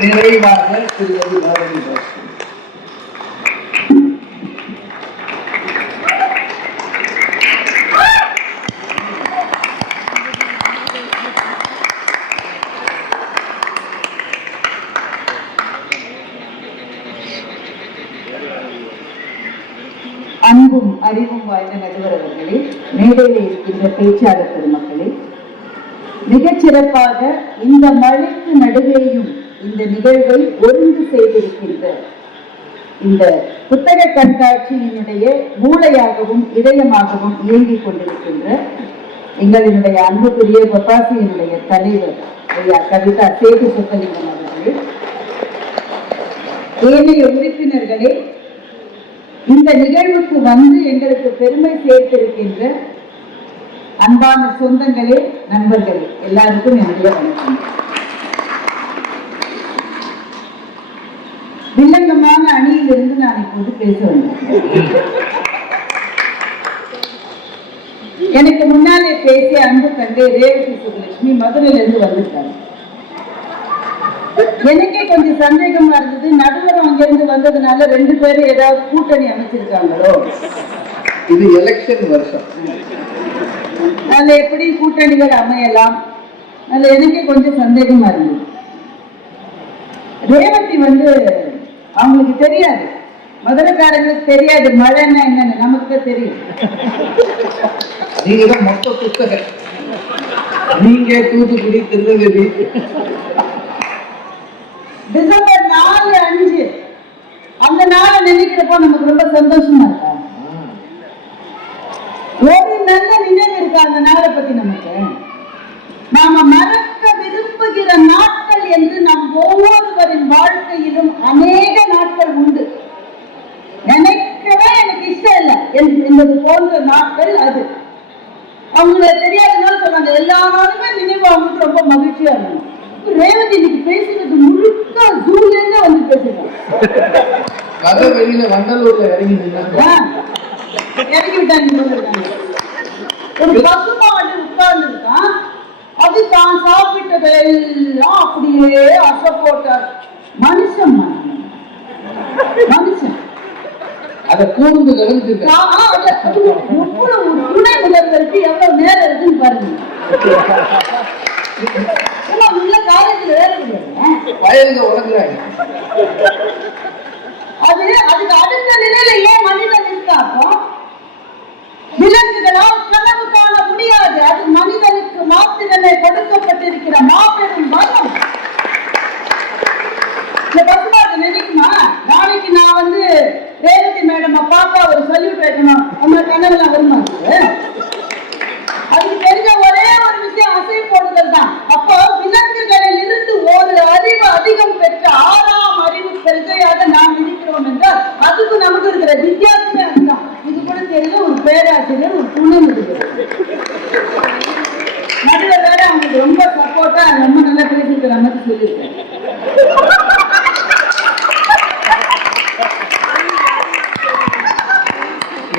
நிறைவாக திருமதி பாரதி பாஸ்கர். அன்பும் அறிவும் வாய்ந்த நடுவர் அவர்களே, மேடையில் இருக்கின்ற பேச்சாளர் பெருமக்களே, மிகச்சிறப்பாக இந்த மழைக்கு நடுவேயும் இந்த நிகழ்வை ஒருங்கு செய்திருக்கின்ற இந்த புத்தக கண்காட்சியினுடைய மூளையாகவும் இதயமாகவும் இயங்கிக் கொண்டிருக்கின்ற எங்களினுடைய அன்புக்குரிய பப்பாசியினுடைய தலைவர் ஐயா கவிதா சேது சொக்கலிங்கம் அவர்களே, ஏனைய உறுப்பினர்களே, இந்த நிகழ்வுக்கு வந்து எங்களுக்கு பெருமை சேர்த்திருக்கின்ற அன்பான சொந்தங்களே, நண்பர்களே, எல்லாருக்கும் என்னுடைய வணக்கம். வில்லங்கமான அணியிலிருந்து நான் இப்போது பேச வந்தேன். எனக்கு முன்னாலே பேசிய அன்பு தங்கை ரேவதி சுப்புலட்சுமி மதுரையிலிருந்து வந்திருக்காங்க. எனக்கே கொஞ்சம் சந்தேகமா இருந்தது, நடுவர் அங்கிருந்து வந்ததுனால 2 பேரும் ஏதாவது கூட்டணி அமைச்சிருக்காங்களோ. இது எலெக்ஷன் வருஷம், அதுல எப்படி கூட்டணிகள் அமையலாம், அதுல எனக்கே கொஞ்சம் சந்தேகமா இருந்தது. ரேவதி அவங்களுக்கு தெரியாது, மதுரைக்காரங்களுக்கு தெரியாது மழைன்னா என்னன்னு, நமக்கு தான் தெரியும். நீங்க தான் மொத்த புத்தகம், நீங்க தூத்துக்குடி திருநெல்வேலி. டிசம்பர் 4, 5 அந்த நாளை நினைக்கிறப்போ நமக்கு ரொம்ப சந்தோஷமா இருக்கா. ஒரு நல்ல நினைவு இருக்கா அந்த நாளை பத்தி நமக்கு. நாம மறக்க விரும்புகிற நாட்கள் என்று நம் ஒவ்வொருவரின் வாழ்க்கையிலும் அநேக நாட்கள் உண்டு. நினைக்கவே எனக்கு இஷ்டம் இல்லை என்பது போன்ற நாட்கள் அது. அவங்களுக்கு தெரியாதுன்னு சொன்னாங்க, எல்லா நாளுமே நினைவு அவங்களுக்கு ரொம்ப மகிழ்ச்சியா இருக்கும். ரேவதி இன்னைக்கு பேசுறது முழுக்க ஜூலேருந்து வந்து பேசுறாங்க. கதை வெளியில வண்டலூர்ல இறங்கி விட்டாங்க. ஒரு பசுமாடு உட்கார்ந்து இருக்கான், அது தான் சாப்பிட்டதை எல்லாம் அப்படியே அசை போட்டார். மனுஷன் அதை கூர்ந்து கவனிச்சிருக்கான். துணை முதல்வருக்கு எவ்வளவு நேரம் இருக்குன்னு பாருங்க. வயலுங்க உடங்குறாங்க. அதுக்கு அடுத்த நிலையில ஏன் மனிதன் இருக்காக்கும்? விலங்குகளால் கனவு காண முடியாது. அது மனிதனுக்கு மாத்திரமே கொடுக்கப்பட்டிருக்கிற மாபெரும் வரம். நினைக்குமா, நாளைக்கு நான் ரேவதி மேடம் பார்த்தா ஒரு சல்யூட் வைக்கணும், அந்த கனவுலாம் வருமா? அதுக்கு தெரிஞ்ச ஒரே ஒரு விஷயம் அசை போடுதல் தான். அப்போ விலங்குகளில் இருந்து ஒரு அறிவு அதிகம் பெற்ற 6ஆம் அறிவு பெருசையாக நாம் இருக்கிறோம் என்றால் அதுக்கு நமக்கு இருக்கிற வித்தியாசமே அதுதான். இது கூட தெரியல, ஒரு பேராசிரியர், ஒரு துணை முதல்வர், நடுவர் வேற அவங்களுக்கு ரொம்ப சப்போர்ட்டா ரொம்ப நல்லா பேசிக்கிற மாதிரி சொல்லியிருக்கேன்.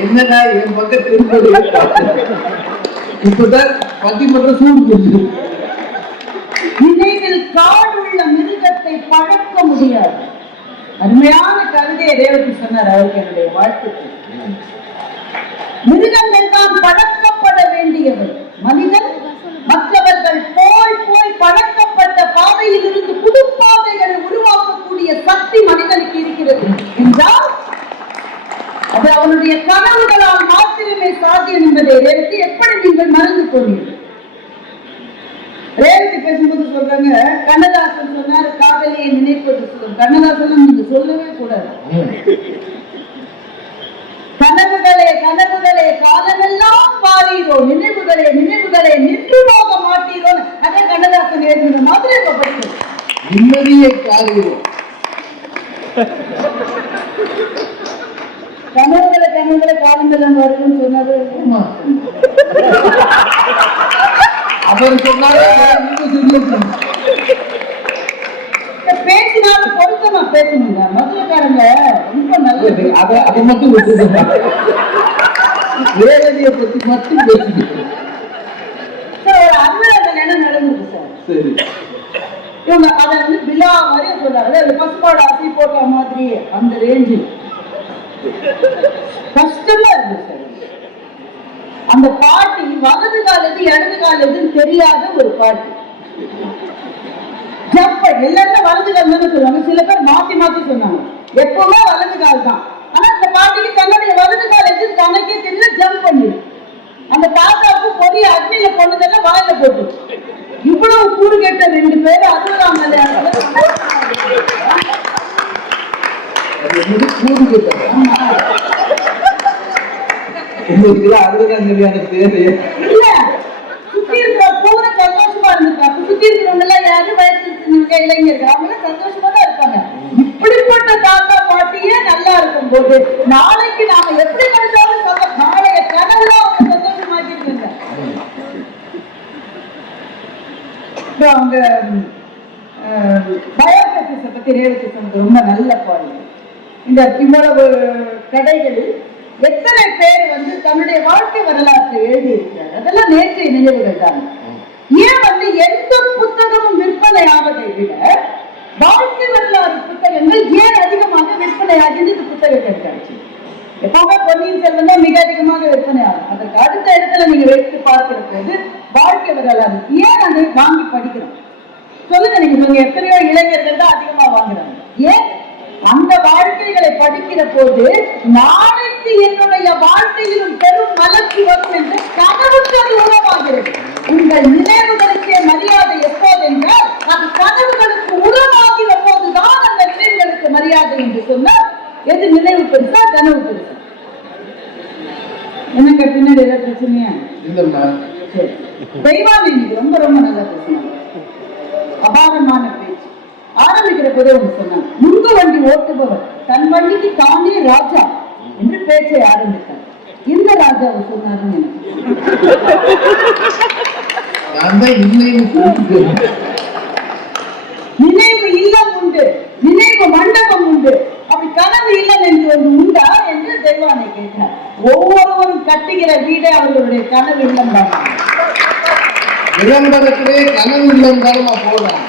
என்னடா என் பக்கம் திருப்பதி இப்பதான் பட்டிமன்ற சூடு. நினைவில் காடுள்ள மிருகத்தை பழக்க முடியாது. அருமையான கவிதையை ரேவதி சொன்னார். அவருக்கு என்னுடைய வாழ்த்துக்கள். மிருகங்கள் தான் பழக்கப்பட வேண்டியவை. மனிதன் மற்றவர்கள் போய் பழக்கப்பட்ட பாதையில் இருந்து புது பாதைகளை உருவாக்கக்கூடிய சக்தி மனிதனுக்கு இருக்கிறது என்றால் அது அவனுடைய கனவுகளால் மாத்திரமே சாத்தியம் என்பதை ரேவதி எப்படி நீங்கள் மறந்து போனீர்கள்? ரேவதி பேசும்போது சொல்றாங்க, கண்ணதாசன் சொன்னார் காதலியை நினைப்பது சுகம். கண்ணதாசன் நீங்க சொல்லவே கூடாது. கனவுகளே கனவுகளே காலமெல்லாம் பாரீரோ, நினைவுகளே நினைவுகளே நின்று போக மாட்டீரோ. அதே கண்ணதாசன் எழுதின மாதிரி இப்ப படிக்கிறோம். நிம்மதியை காரீரோ. கனவுகளை கனவுகளை காலமெல்லாம் வருதுன்னு சொன்னாரு. அவர் சொன்னாரு பேசினாலும் பொருத்தமா பேசணுங்க. மதுரைக்காரங்க ரொம்ப நல்லது. அதை மட்டும் ரேவதியை பத்தி மட்டும் பேசுங்க. ஒரு அலுவலகம் என்ன நடந்தது சார்? சரி, இவங்க அதை வந்து விழா மாதிரி சொல்றாங்க, அந்த பசுமாடு அசி போட்ட மாதிரி அந்த ரேஞ்சு கஷ்டமா இருக்கு சார். அந்த பாட்டி வலது காலது இடது காலதுன்னு தெரியாத ஒரு பாட்டி. எல்லாருமே வலது கால் தான் சொல்லுவாங்க, சில பேர் மாத்தி மாத்தி சொன்னாங்க. எப்பவுமே வலது கால் தான். ஆனா அந்த பாட்டிக்கு தன்னுடைய வலது கால் எது தனக்கே தெரியல, ஜம்ப் பண்ணிடு. அந்த தாத்தாவுக்கு பொரிய அக்னியில கொண்டதெல்லாம் வாயில போட்டு. இவ்வளவு கூறு கேட்ட 2 பேர் 60ஆம் கல்யாணத்துல இல்ல சுத்தி இருக்கிற பூரா சந்தோஷமா இருந்திருக்காங்க. சுத்தி இருக்கிறவங்க எல்லாம் யாரும் வயசு இளைஞர்கள் அவங்க சந்தோஷமா தான் இருப்பாங்க. இப்படிப்பட்ட தாத்தா பாட்டியே நல்லா இருக்கும் போது நாளைக்கு நாம எப்படி நினைச்சாலும் சொல்ல நாளைய கனவுல அவங்க சந்தோஷமாக்கி இருக்காங்க. அவங்க பயோகிராபிஸை பத்தி ரேவதி சொன்னது ரொம்ப நல்ல பாயிண்ட். இந்த இவ்வளவு கடைகளில் எத்தனை பேர் வந்து தன்னுடைய வாழ்க்கை வரலாற்றை எழுதி இருக்கிறார். அதெல்லாம் நேற்றைய நினைவுகள் தான். ஏன் வந்து எந்த புத்தகமும் விற்பனை ஆவதை விட வாழ்க்கை வரலாறு புத்தகங்கள் ஏன் அதிகமாக விற்பனை ஆகியது இந்த புத்தக கண்காட்சி. எப்பவுமே பொன்னியின் செல்வன் தான் மிக அதிகமாக விற்பனை ஆகும். அதற்கு அடுத்த இடத்துல நீங்க வைத்து பார்க்கிற போது வாழ்க்கை வரலாறு ஏன் அதை வாங்கி படிக்கிறோம் சொல்லுங்க. நீங்க சொல்லுங்க, எத்தனையோ இளைஞர்கள் தான் அதிகமா வாங்குறாங்க. ஏன்? அந்த வாழ்க்கைகளை படிக்கிற போது நாளைக்கு என்னுடைய வாழ்க்கையிலும் பெரும் வளர்ச்சி வரும் என்று கனவுக்கு அது உருவாகிறது. உங்கள் நினைவுகளுக்கே மரியாதை எப்போது என்றால் அது கனவுகளுக்கு உருவாகிற போதுதான் அந்த நினைவுகளுக்கு மரியாதை என்று சொன்னால் எது நினைவு பெருசா கனவு பெருசா? எனக்கு பின்னாடி ஏதாவது பிரச்சனையா? தெய்வானை ரொம்ப ரொம்ப நல்லா பேசினாங்க, அபாரமான பேச்சு. ஆரம்பிக்கிற போதே ஒன்று சொன்னாங்க, முன்பு வண்டி ஓட்டுபவர் தன் வண்டிக்கு தானே ராஜா என்று பேச்சை ஆரம்பித்தார். இந்த ராஜாவை சொன்னாருன்னு நினைவு இல்லம் உண்டு, நினைவு மண்டபம் உண்டு, அப்படி கனவு இல்லம் என்று ஒன்று உண்டா என்று தெய்வானை கேட்டார். ஒவ்வொருவரும் கட்டுகிற வீடே அவர்களுடைய கனவு இல்லம் தான். விளம்பரத்திலே கனவு இல்லம் தானமா போலாம்.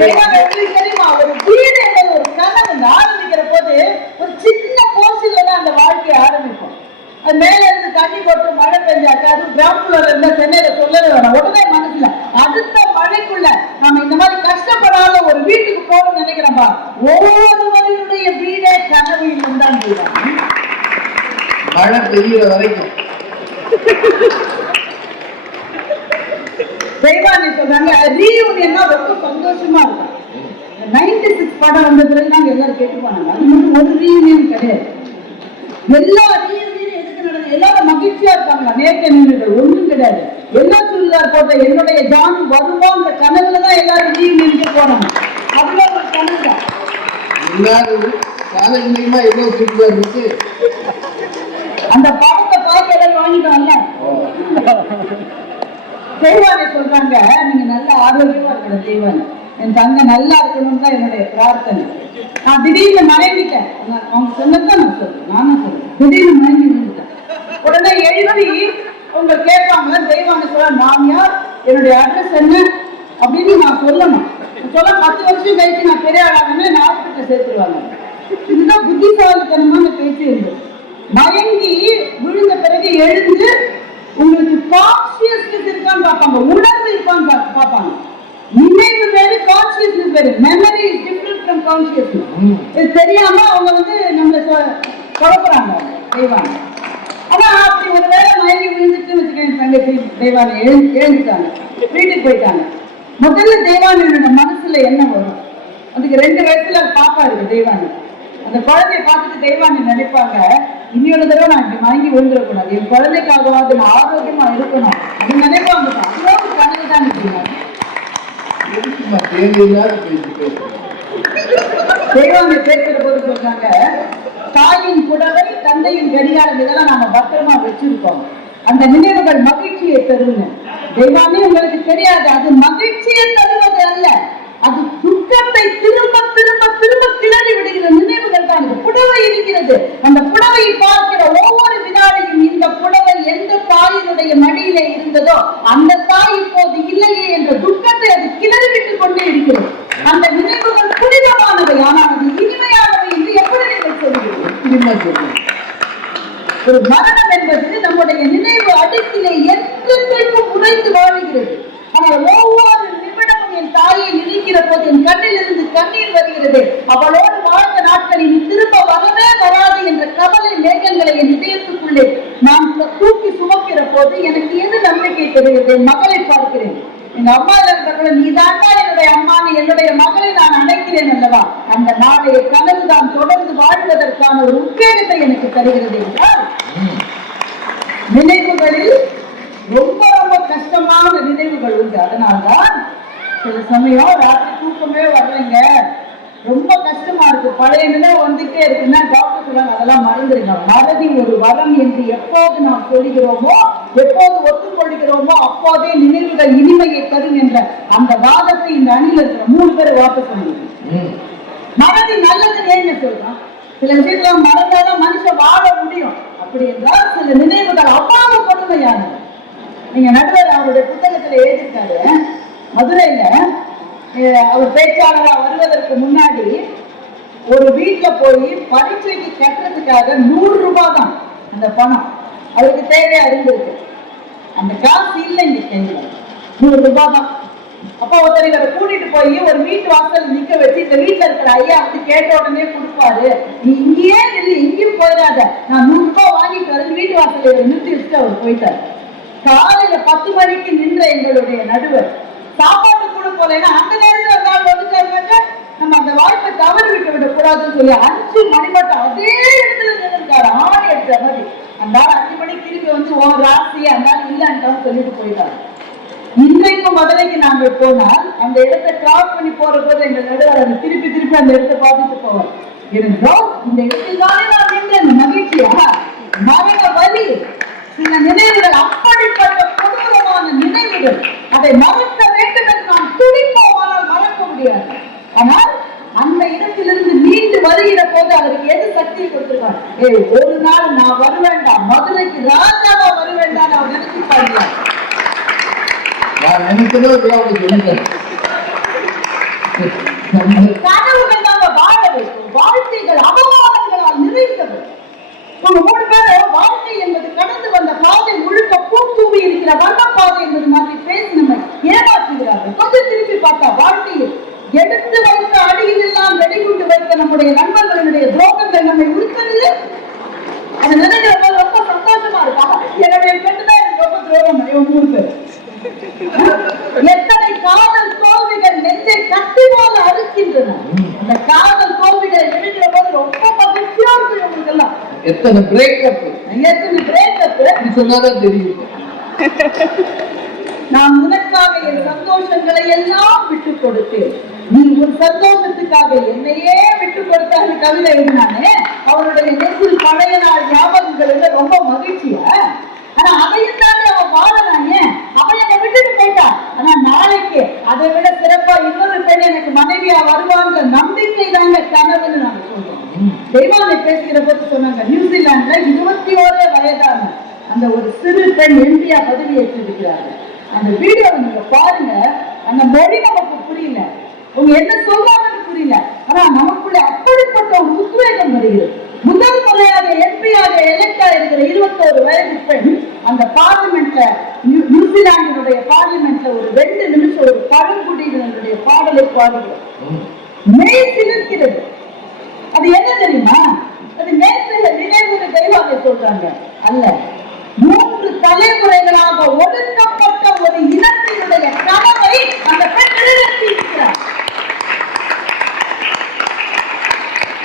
தெரியுமா, ஒரு வீடு என்பது ஒரு கனவு. ஆரம்பிக்கிற போது ஒரு சின்ன போர்ஷன்ல தான் அந்த வாழ்க்கையை ஆரம்பிப்போம். அது மேல இருந்து தண்ணி போட்டு மழை பெஞ்சாக்கா அது கிரவுண்ட் ஃப்ளோர்ல இருந்தா சென்னையில சொல்லவே வேணாம், உடனே மனசுல அடுத்த மழைக்குள்ள நாம இந்த மாதிரி கஷ்டப்படாத ஒரு வீட்டுக்கு போகணும்னு நினைக்கிறோம்பா. ஒவ்வொருவருடைய வீடே கனவு இல்லம் தான் போயிடும். மழை பெய்யுற வரைக்கும் தெய்வானி சொல்றாங்க ரீயூனியன்னா ரொம்ப சந்தோஷமா இருக்கும். 96 படம் வந்த பிறகு நாங்க எல்லாரும் கேட்டு போனாங்க. அது மட்டும் ஒரு ரீயூனியன் கிடையாது. எல்லா ரீயூனியன் எதுக்கு நடந்தது? எல்லாரும் மகிழ்ச்சியா இருக்காங்களா? நேற்று நின்றுகள் ஒன்றும் கிடையாது. எல்லா சுடிதார் போட்ட என்னுடைய ஜான் வருவான்ற கனவுலதான் எல்லாரும் ரீயூனியனுக்கு போனாங்க. அதுல ஒரு கனவு தான். எல்லாரும் காலேஜ் மூலமா எவ்வளவு சுடிதார் இருக்கு. அந்த படத்தை பார்த்து எல்லாரும் வாங்கிட்டோம்ல. தெய்வானை சொல்றாங்க, நீங்க நல்ல ஆரோக்கியமா இருக்கணும் தெய்வானை, என் தங்க நல்லா இருக்கணும் தான் என்னுடைய பிரார்த்தனை. நான் திடீர்னு மறைஞ்சிட்டேன். அவங்க சொன்னதான் நான் சொல்றேன், நானும் சொல்றேன். திடீர்னு மறைஞ்சு விழுந்துட்டேன். உடனே எழுதி அவங்க கேட்பாங்க. தெய்வானை சொல்ல, நான் யார், என்னுடைய அட்ரஸ் என்ன அப்படின்னு நான் சொல்லணும். சொல்ல 10 வருஷம் கழிச்சு நான் பெரிய ஆளாகன்னு நான் ஹாஸ்பிட்டல் சேர்த்துருவாங்க. இதுதான் புத்திசாலித்தனமான பேச்சு இருந்தது. மயங்கி விழுந்த பிறகு எழுந்து உங்களுக்கு கான்சியஸ்னஸ் இருக்கான்னு பார்ப்பாங்க, உணர்வு இருக்கான்னு பார்ப்பாங்க. நினைவு வேறு, கான்சியஸ்னஸ் வேறு. Memory is different from consciousness. இது தெரியாம அவங்க வந்து நம்மளை குழப்பறாங்க தெய்வானை. ஆனா அப்படி ஒரு வேளை மயங்கி விழுந்துட்டு வச்சுக்கேன், தங்கச்சி தெய்வானை எழுந்துட்டாங்க, வீட்டுக்கு போயிட்டாங்க. முதல்ல தெய்வானோட மனசுல என்ன வரும்? அதுக்கு 2 வயசுல பாப்பா இருக்கு தெய்வானை. அந்த குழந்தைய பார்த்துட்டு தெய்வானை நினைப்பாங்க, இன்னொரு தடவை நான் இப்படி வாங்கி விழுந்துடக்கூடாது, என் குழந்தைக்காகவாது நான் ஆரோக்கியமா இருக்கணும் அப்படின்னு நினைப்பாங்க. அவ்வளவு கனவு தான் நிற்கிறாங்க. தெய்வானை பேசுற போது சொல்றாங்க, தாயின் புடவை தந்தையின் கடிகாரம் இதெல்லாம் நாம பத்திரமா வச்சிருக்கோம், அந்த நினைவுகள் மகிழ்ச்சியை தருங்க. தெய்வானே உங்களுக்கு தெரியாது, அது மகிழ்ச்சியை தருவது அல்ல, அது துக்கத்தை திரும்ப திரும்ப திரும்ப கிளறி விடுகிற நினைவுகள் தான். புடவை இருக்கிறது, அந்த புடவையை பார்க்கிற ஒவ்வொரு வினாடியும் இந்த புடவை எந்த தாயினுடைய மடியிலே இருந்ததோ அந்த தாய் இப்போது இல்லையே என்ற துக்கத்தை அது கிளறி விட்டுக் கொண்டே இருக்கிறது. தைரியமா சொல்லுங்க. ஒரு மரணம் என்பது நம்முடைய நினைவு அடுக்கிலே என்றென்றைக்கும் உடைத்து வாழ்கிறது. ஆனால் ஒவ்வொரு நிமிடமும் என் தாயை நினைக்கிற போது என் கண்ணிலிருந்து கண்ணீர் வருகிறது. அவளோடு வாழ்ந்த நாட்கள் இனி திரும்ப வரவே வராது என்ற கவலை மேகங்களை என் இதயத்துக்குள்ளே நான் தூக்கி சுமக்கிற போது எனக்கு எது நம்பிக்கை தெரிகிறது? என் மகளை பார்க்கிறேன். எங்க அம்மா இருக்கிற நீ தாண்டா என்னுடைய அம்மானு என்னுடைய மகளை நான் அழைக்கிறேன் அல்லவா, அந்த நாளைய கனவுதான் தொடர்ந்து வாழ்வதற்கான ஒரு உத்வேகத்தை எனக்கு தருகிறது என்றால், நினைவுகளில் ரொம்ப ரொம்ப கஷ்டமான நினைவுகள் உண்டு. அதனால்தான் சில சமயம் ராத்திரி தூக்கமே வரலைங்க, ரொம்ப கஷ்டமா இருக்கு, பழைய நிலை வந்துட்டே இருக்குன்னா டாக்டர் சொல்றாங்க அதெல்லாம் மறந்துருங்க. மறதி ஒரு வரம் என்று எப்போது நாம் சொல்கிறோமோ, எப்போது ஒத்துக்கொள்கிறோமோ அப்போதே நினைவுகள் இனிமையை தரும் என்ற அந்த வாதத்தை இந்த அணியில் இருக்கிற 3 பேர் வாக்கு சொல்லுங்க. மறதி நல்லதுன்னு ஏன்னு சொல்றான்? சில விஷயத்துல மறந்தாதான் மனுஷன் வாழ முடியும். அப்படி என்றால் சில நினைவுகள் அவ்வளவு கொடுமையானது. நீங்க நடுவர் அவருடைய புத்தகத்துல எழுதியிருக்காரு, மதுரையில அவர் பேச்சாளரா வருவதற்கு முன்னாடி ஒரு வீட்டுல போய் பரீட்சைக்கு கட்டுறதுக்காக 100 ரூபாய் தான் அந்த பணம் அவருக்கு தேவையா இருந்திருக்கு. அந்த காசு இல்லைங்க கையில, 100 ரூபாய் தான். அப்ப ஒருத்தர் இவரை கூட்டிட்டு போய் ஒரு வீட்டு வாசல் நிக்க வச்சு இந்த வீட்டுல இருக்கிற ஐயா வந்து கேட்ட உடனே கொடுப்பாரு, நீ இங்கேயே இல்லை எங்கேயும் போயிடாத, நான் 100 ரூபாய் வாங்கிட்டு வரேன் வீட்டு வாசல நிறுத்தி வச்சுட்டு அவர் போயிட்டார். காலையில 10 மணிக்கு நின்ற எங்களுடைய நடுவர் சாப்பாட்டு கூட போலேன்னா அந்த நேரத்தில் ஒரு நாள் வந்துட்டாங்க, நம்ம அந்த வாய்ப்பை தவறு விட்டு விடக்கூடாதுன்னு சொல்லி 5 மணி மட்டும் அதே இடத்துல நின்றுருக்காரு, ஆணி எடுத்த மாதிரி. அந்த 5 மணிக்கு திரும்பி வந்து ஓ ராசி அந்த இல்லைன்ட்டான்னு சொல்லிட்டு போயிட்டாரு. இன்றைக்கும் மதுரைக்கு நாங்கள் போனால் அந்த இடத்தை கிராஸ் பண்ணி போற போது எங்க நடுவர் அதை திருப்பி திருப்பி அந்த இடத்தை பார்த்துட்டு போவார். இருந்தால் இந்த இடத்தில் தானே நான் நின்றேன், மகிழ்ச்சியா மரண வலி சில நினைவுகள் அப்படிப்பட்ட கொடூரமான நினைவுகள், அதை மறக்க வேண்டும் என்று நாம் துடிப்போம், ஆனால் மறக்க முடியாது. ஆனால் அந்த இடத்திலிருந்து மீண்டு வருகிற போது அவருக்கு எது சக்தியை கொடுத்திருக்கார்? ஒரு நாள் நான் வருவேண்டாம், மதுரைக்கு ராஜாவா வருவேண்டாம் அவர் நினைச்சு பாருங்க. நான் நினைச்சதோ சொல்லிட்டேன். கனவுகள் நாம வாழ வைக்கும், வாழ்க்கைகள் அவமானங்களால் நிறைந்தது. உங்க 3 பேரும் வாழ்க்கை என்பது கடந்து வந்த பாதை முழுக்க பூத்தூவி இருக்கிற வண்ண பாதை என்பது மாதிரி பேசி நம்ம ஏமாற்றுகிறார்கள். கொஞ்சம் திருப்பி பார்த்தா வாழ்க்கையில் எடுத்து வைத்த அடியில் எல்லாம் வெடிகுண்டு வைத்த நம்முடைய நண்பர்களுடைய துரோகங்கள் நம்மை உறுத்தவில்லை. அது நினைக்கிற போது ரொம்ப சந்தோஷமா இருக்கா? என்னுடைய பெண்ணுதான் எனக்கு ரொம்ப துரோகம் 3 பேர். எத்தனை காதல் தோல்விகள் நெஞ்சை கட்டிவால அறுக்கின்றன. அந்த காதல் தோல்விகளை நினைக்கிற போது ரொம்ப மகிழ்ச்சியா இருக்கு உங்களுக்கு எல்லாம். எத்தனை பிரேக்கப் சொன்னாதான் தெரியும். நான் உனக்காக என் சந்தோஷங்களை எல்லாம் விட்டு கொடுத்தேன், நீ உன் சந்தோஷத்துக்காக என்னையே விட்டு கொடுத்தாரு கவிதை எழுதினானே. அவருடைய நெஞ்சில் பழைய நாள் ஞாபகங்கள் ரொம்ப மகிழ்ச்சியா. ஆனா அதையும் தாண்டி அவன் வாழறாங்க, அவன் என்னை விட்டுட்டு போயிட்டான். ஆனா நாளைக்கு அதை விட சிறப்பா இன்னொரு பெண் எனக்கு மனைவியா வருவாங்க நம்பிக்கை தாங்க கனவுன்னு நாங்க சொல்றோம். தெய்வானை பேசுகிற போது சொன்னாங்க, நியூசிலாந்துல 21 வயதான அந்த ஒரு சிறு பெண் எம்பியா பதவி ஏற்றிருக்கிறாங்க. அந்த வீடியோவை நீங்க பாருங்க, அந்த மொழி நமக்கு புரியல, உங்க என்ன சொல்றாங்கன்னு புரியல, ஆனா நமக்குள்ள அப்படிப்பட்ட ஒரு உத்வேகம் வருகிறது. முதல் முறையாக எம்பியாக எலெக்ட் ஆயிருக்கிற 21 வயது பெண் அந்த பார்லிமெண்ட்ல, நியூசிலாந்தினுடைய பார்லிமெண்ட்ல ஒரு 2 நிமிஷம் ஒரு பழங்குடியினருடைய பாடலை பாடுகிறோம். மெய் சிலிர்க்கிறது. அது என்ன தெரியுமா? அது நேற்றைய நினைவு தெய்வாவை சொல்றாங்க அல்ல, 3 தலைமுறைகளாக ஒடுக்கப்பட்ட ஒரு இனத்தினுடைய கனவை அந்த பெண் நிறைவேற்றி இருக்கிறார்.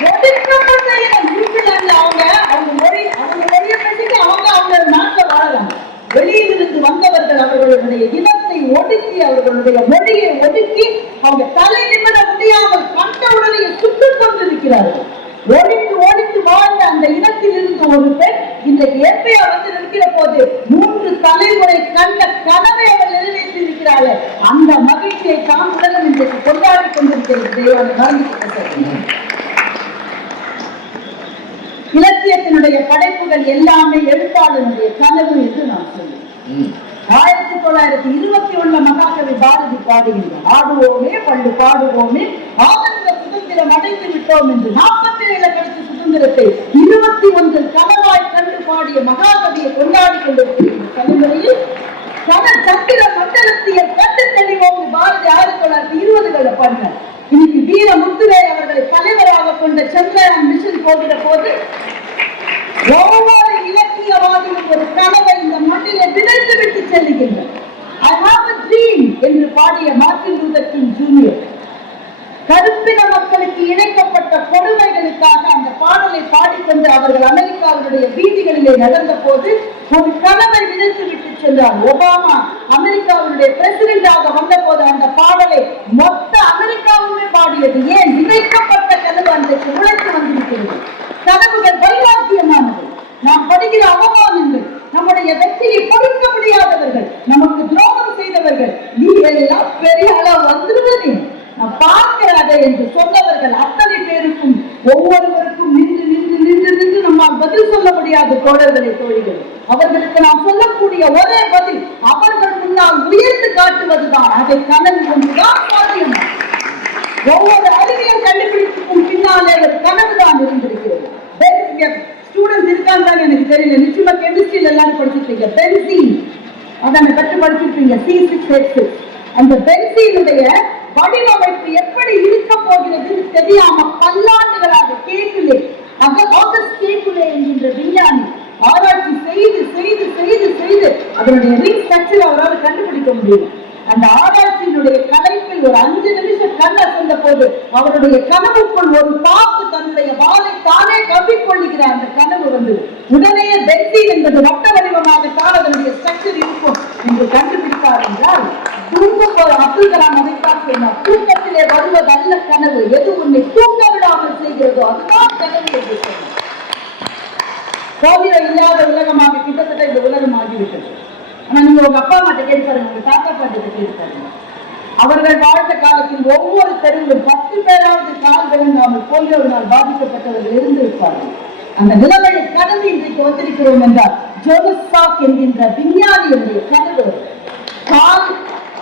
ஒடுக்கப்பட்ட இனம் நியூசிலாந்துல அவங்க மொழியை பேசிட்டு அவங்க நாட்டில் வாழறாங்க. வெளியிலிருந்து வந்தவர்கள் அவர்களுடைய இனத்தை ஒடுக்கி, அவர்களுடைய மொழியை ஒடுக்கி, அவங்க தலை நிமிர முடியாமல் கண்டவுடனே சுட்டுக் கொண்டிருக்கிறார்கள். ஒழித்து வாழ்ந்த அந்த இனத்தில் இருந்து ஒரு பெண் இன்றைக்கு எம்பியா வந்து நிற்கிற போது 3 தலைமுறை கண்ட கனவை அவர் நிறைவேற்றி இருக்கிறார்கள். அந்த மகிழ்ச்சியை தான் உலகம் இன்றைக்கு கொண்டாடி கொண்டிருக்கிறது. இலக்கியத்தினுடைய படைப்புகள் எல்லாமே எழுத்தாளனுடைய கனவு என்று நான் சொல்லுவேன். 1921 மகாகவி பாரதி பாடுகின்றார், ஆடுவோமே பள்ளு பாடுவோமே ஆனந்த சுதந்திரம் அடைந்து விட்டோம் என்று. 47 கழித்து சுதந்திரம் சுதந்திரத்தை 21 கனவாய் கண்டு பாடிய மகாகவியை கொண்டாடி கொண்டிருக்கிற தலைமுறையில் சந்திர மண்டலத்தியல் கண்டு தெளிவோம் பாரதி 1920 பண்ணார். இன்னைக்கு வீர முத்துவேல் அவர்களை தலைவராக கொண்ட சந்திரயான் மிஷன் போகிற போது ஒவ்வொரு இலக்கியவாதியும் ஒரு கனவை இந்த மண்ணிலே விதைத்து விட்டு செல்லுகின்றனர். I have a dream என்று பாடிய மார்ட்டின் லூதர் கிங் ஜூனியர் கருப்பின மக்களுக்கு இணைக்கப்பட்ட கொடுமைகளுக்காக அந்த பாடலை பாடிக்கொண்டு அவர்கள் அமெரிக்காவுடைய வீதிகளிலே நடந்த போது ஒரு கனவை விதைத்து விட்டு சென்றார். ஒபாமா அமெரிக்காவுடைய பிரசிடென்டாக வந்த போது அந்த பாடலை மொத்த அமெரிக்காவுமே பாடியது. ஏன்? விதைக்கப்பட்ட கனவு அன்றைக்கு உழைத்து வந்திருக்கிறது. கனவுகள் வைராக்கியமானது. நாம் படுகிற அவமானங்கள், நம்முடைய வெற்றியை பொறுக்க முடியாதவர்கள், நமக்கு துரோகம் செய்தவர்கள், நீ எல்லாம் பெரிய அளவு வந்துடுவது நான் பார்க்கிறாதே என்று சொன்னவர்கள் அத்தனை பேருக்கும் ஒவ்வொருவருக்கும் நின்று நின்று நின்று நின்று நம்மால் பதில் சொல்ல முடியாத தோழர்களை தோழிகள். அவர்களுக்கு நாம் சொல்லக்கூடிய ஒரே பதில் அவர்கள் முன்னால் உயர்ந்து காட்டுவதுதான். அதை கனவு கொண்டுதான் சாத்தியம். ஒவ்வொரு அறிவியல் கண்டுபிடிப்புக்கும் பின்னாலே ஒரு கனவுதான் இருந்திருக்கிறது. ஸ்டூடெண்ட்ஸ் இருக்காங்க எனக்கு தெரியல, நிச்சயமா கெமிஸ்ட்ரியில எல்லாரும் படிச்சிருக்கீங்க. பென்சீன் அதான் கற்று படிச்சிருக்கீங்க. C6H6 அந்த பென்சீனுடைய வடிவமைப்பு எப்படி இருக்க போகிறது தெரியாம பல்லாண்டுகளாக கேக்குலே ஆகஸ்ட் கேக்குலே என்கின்ற விஞ்ஞானி ஆராய்ச்சி செய்து செய்து செய்து செய்து அதனுடைய ரிங் ஸ்ட்ரக்சர் அவரால் கண்டுபிடிக்க முடியும். அந்த ஆராய்ச்சியினுடைய கலைப்பில் ஒரு 5 நிமிஷம் கண்ண சொன்ன போது அவருடைய கனவுக்குள் ஒரு பாம்பு தன்னுடைய வாளை தானே கவ்விக்கொள்ளுகிற அந்த கனவு வந்து உடனே பென்சீன் என்பது வட்ட வடிவமாகத்தான் அதனுடைய ஸ்ட்ரக்சர் இருக்கும் என்று கண்டுபிடித்தார் என்றால் அப்துல் கலாம் அதைத்தான் சொன்னார். தூக்கத்திலே வருவதல்ல கனவு, எது உன்னை தூங்க விடாமல் செய்கிறதோ அதுதான் கனவு என்று சொன்னார். போதிய இல்லாத உலகமாக கிட்டத்தட்ட இந்த உலகம் ஆகிவிட்டது. ஆனா நீங்க உங்க அப்பா அம்மாட்ட கேட்டு பாருங்க, உங்க தாத்தா பாட்டிட்ட கேட்டு பாருங்க. அவர்கள் வாழ்ந்த காலத்தில் ஒவ்வொரு தெருவிலும் 10 பேராவது கால் விளங்காமல் போலியோவினால் பாதிக்கப்பட்டவர்கள் இருந்திருப்பார்கள். அந்த நிலைமையை கடந்து இன்றைக்கு வந்திருக்கிறோம் என்றால் ஜோசப் சாக் என்கின்ற விஞ்ஞானியுடைய கனவு கால்